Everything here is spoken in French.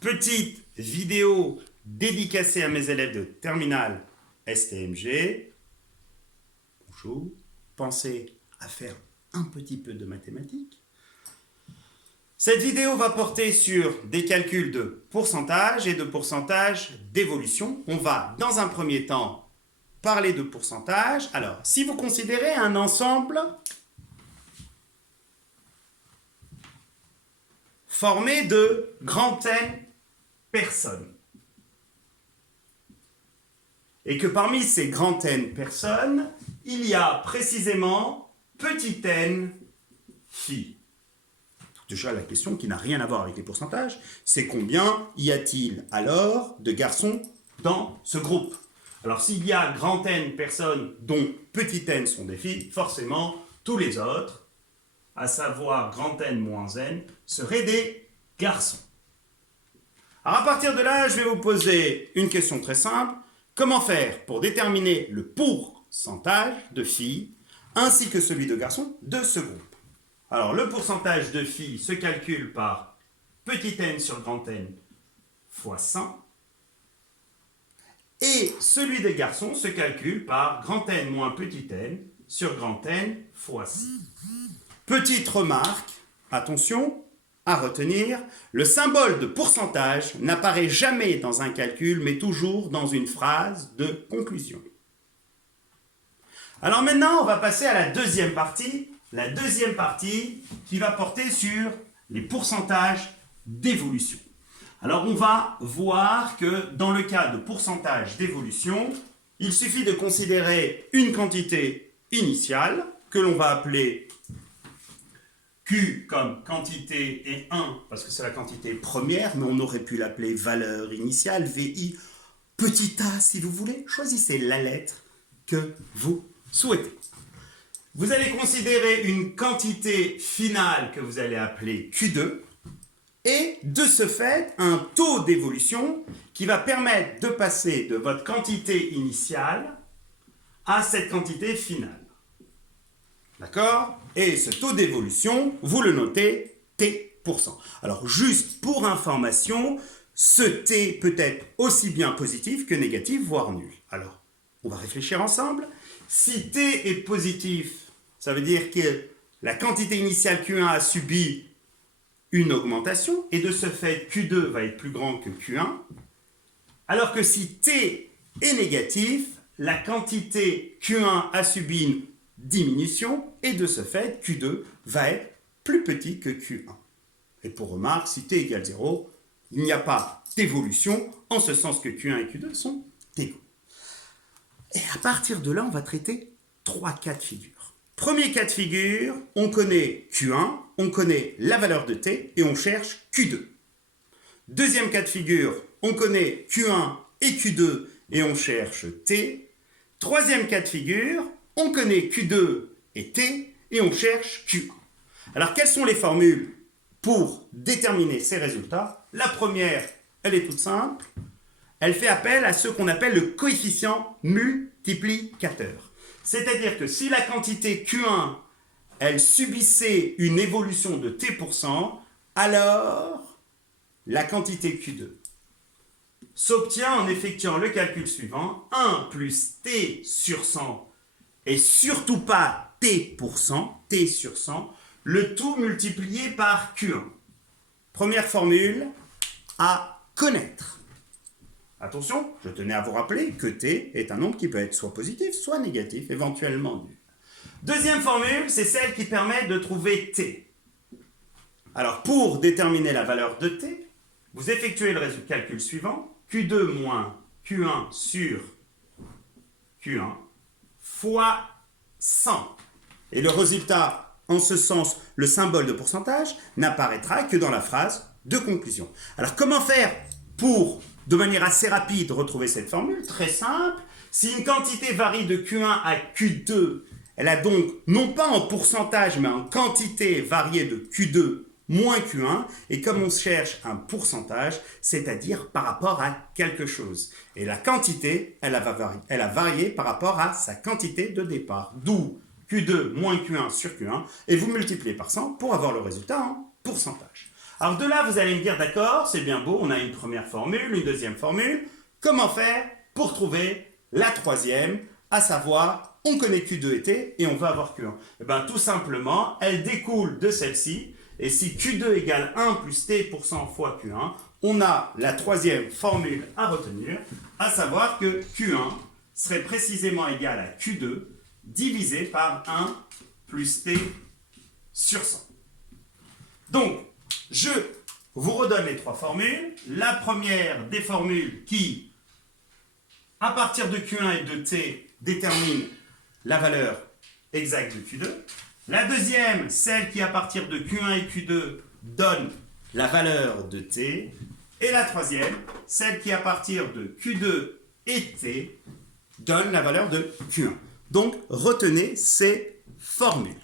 Petite vidéo dédicacée à mes élèves de terminale STMG. Bonjour. Pensez à faire un petit peu de mathématiques. Cette vidéo va porter sur des calculs de pourcentage et de pourcentage d'évolution. On va, dans un premier temps, parler de pourcentage. Alors, si vous considérez un ensemble formé de grand N personnes, et que parmi ces grand N personnes, il y a précisément petit n filles. Déjà, la question qui n'a rien à voir avec les pourcentages, c'est combien y a-t-il alors de garçons dans ce groupe? Alors, s'il y a grand N personnes dont petit n sont des filles, forcément, tous les autres, à savoir grand N moins n, seraient des garçons. Alors, à partir de là, je vais vous poser une question très simple. Comment faire pour déterminer le pourcentage de filles ainsi que celui de garçons de ce groupe? Alors, le pourcentage de filles se calcule par petit n sur grand N fois 100. Et celui des garçons se calcule par grand N moins petit n sur grand N fois 100. Petite remarque, attention à retenir, le symbole de pourcentage n'apparaît jamais dans un calcul, mais toujours dans une phrase de conclusion. Alors maintenant, on va passer à la deuxième partie qui va porter sur les pourcentages d'évolution. Alors on va voir que dans le cas de pourcentage d'évolution, il suffit de considérer une quantité initiale que l'on va appeler Q comme quantité et 1 parce que c'est la quantité première, mais on aurait pu l'appeler valeur initiale, VI, petit a si vous voulez. Choisissez la lettre que vous souhaitez. Vous allez considérer une quantité finale que vous allez appeler Q2 et de ce fait un taux d'évolution qui va permettre de passer de votre quantité initiale à cette quantité finale. D'accord? Et ce taux d'évolution, vous le notez T%. Alors juste pour information, ce T peut être aussi bien positif que négatif, voire nul. Alors, on va réfléchir ensemble. Si T est positif, ça veut dire que la quantité initiale Q1 a subi une augmentation, et de ce fait, Q2 va être plus grand que Q1, alors que si T est négatif, la quantité Q1 a subi une diminution, et de ce fait, Q2 va être plus petit que Q1. Et pour remarque, si T égale 0, il n'y a pas d'évolution, en ce sens que Q1 et Q2 sont égaux. Et à partir de là, on va traiter 3 cas de figure. Premier cas de figure, on connaît Q1, on connaît la valeur de T et on cherche Q2. Deuxième cas de figure, on connaît Q1 et Q2 et on cherche T. Troisième cas de figure, on connaît Q2 et T et on cherche Q1. Alors, quelles sont les formules pour déterminer ces résultats? La première, elle est toute simple. Elle fait appel à ce qu'on appelle le coefficient multiplicateur. C'est-à-dire que si la quantité Q1, elle subissait une évolution de T%, alors la quantité Q2 s'obtient en effectuant le calcul suivant, 1 plus T sur 100 et surtout pas T%, T sur 100, le tout multiplié par Q1. Première formule à connaître. Attention, je tenais à vous rappeler que T est un nombre qui peut être soit positif, soit négatif, éventuellement nul. Deuxième formule, c'est celle qui permet de trouver T. Alors, pour déterminer la valeur de T, vous effectuez le calcul suivant, Q2 moins Q1 sur Q1 fois 100. Et le résultat, en ce sens, le symbole de pourcentage, n'apparaîtra que dans la phrase de conclusion. Alors, comment faire pour, de manière assez rapide, retrouver cette formule? Très simple. Si une quantité varie de Q1 à Q2, elle a donc, non pas en pourcentage, mais en quantité variée de Q2 moins Q1. Et comme on cherche un pourcentage, c'est-à-dire par rapport à quelque chose. Et la quantité, elle a varié par rapport à sa quantité de départ. D'où Q2 moins Q1 sur Q1. Et vous multipliez par 100 pour avoir le résultat en pourcentage. Alors de là, vous allez me dire, d'accord, c'est bien beau, on a une première formule, une deuxième formule. Comment faire pour trouver la troisième, à savoir, on connaît Q2 et T et on va avoir Q1. Eh bien, tout simplement, elle découle de celle-ci. Et si Q2 égale 1 plus T% fois Q1, on a la troisième formule à retenir, à savoir que Q1 serait précisément égal à Q2 divisé par 1 plus T sur 100. Donc, je vous redonne les trois formules. La première des formules qui, à partir de Q1 et de T, détermine la valeur exacte de Q2. La deuxième, celle qui, à partir de Q1 et Q2, donne la valeur de T. Et la troisième, celle qui, à partir de Q2 et T, donne la valeur de Q1. Donc, retenez ces formules.